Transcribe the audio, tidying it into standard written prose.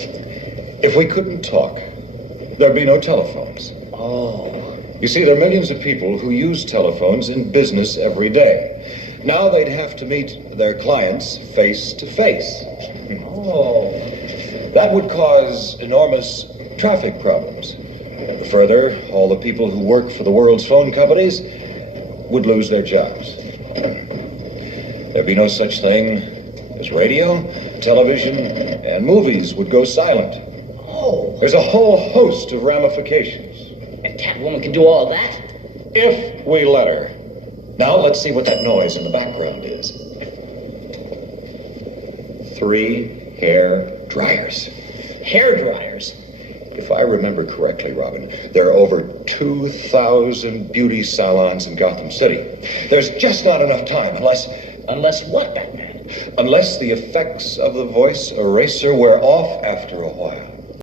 If we couldn't talk, there'd be no telephones. Oh. You see, there are millions of people who use telephones in business every day. Now they'd have to meet their clients face to face. Oh. That would cause enormous traffic problems. Further, all the people who work for the world's phone companies would lose their jobs. There'd be no such thing as radio, television, and movies would go silent. Oh. There's a whole host of ramifications. And Catwoman can do all that? If we let her. Now let's see what that noise in the background is. 3 hair dryers. Hair dryers? If I remember correctly, Robin, there are over 2,000 beauty salons in Gotham City. There's just not enough time unless... Unless what, Batman? Unless the effects of the voice eraser wear off after a while.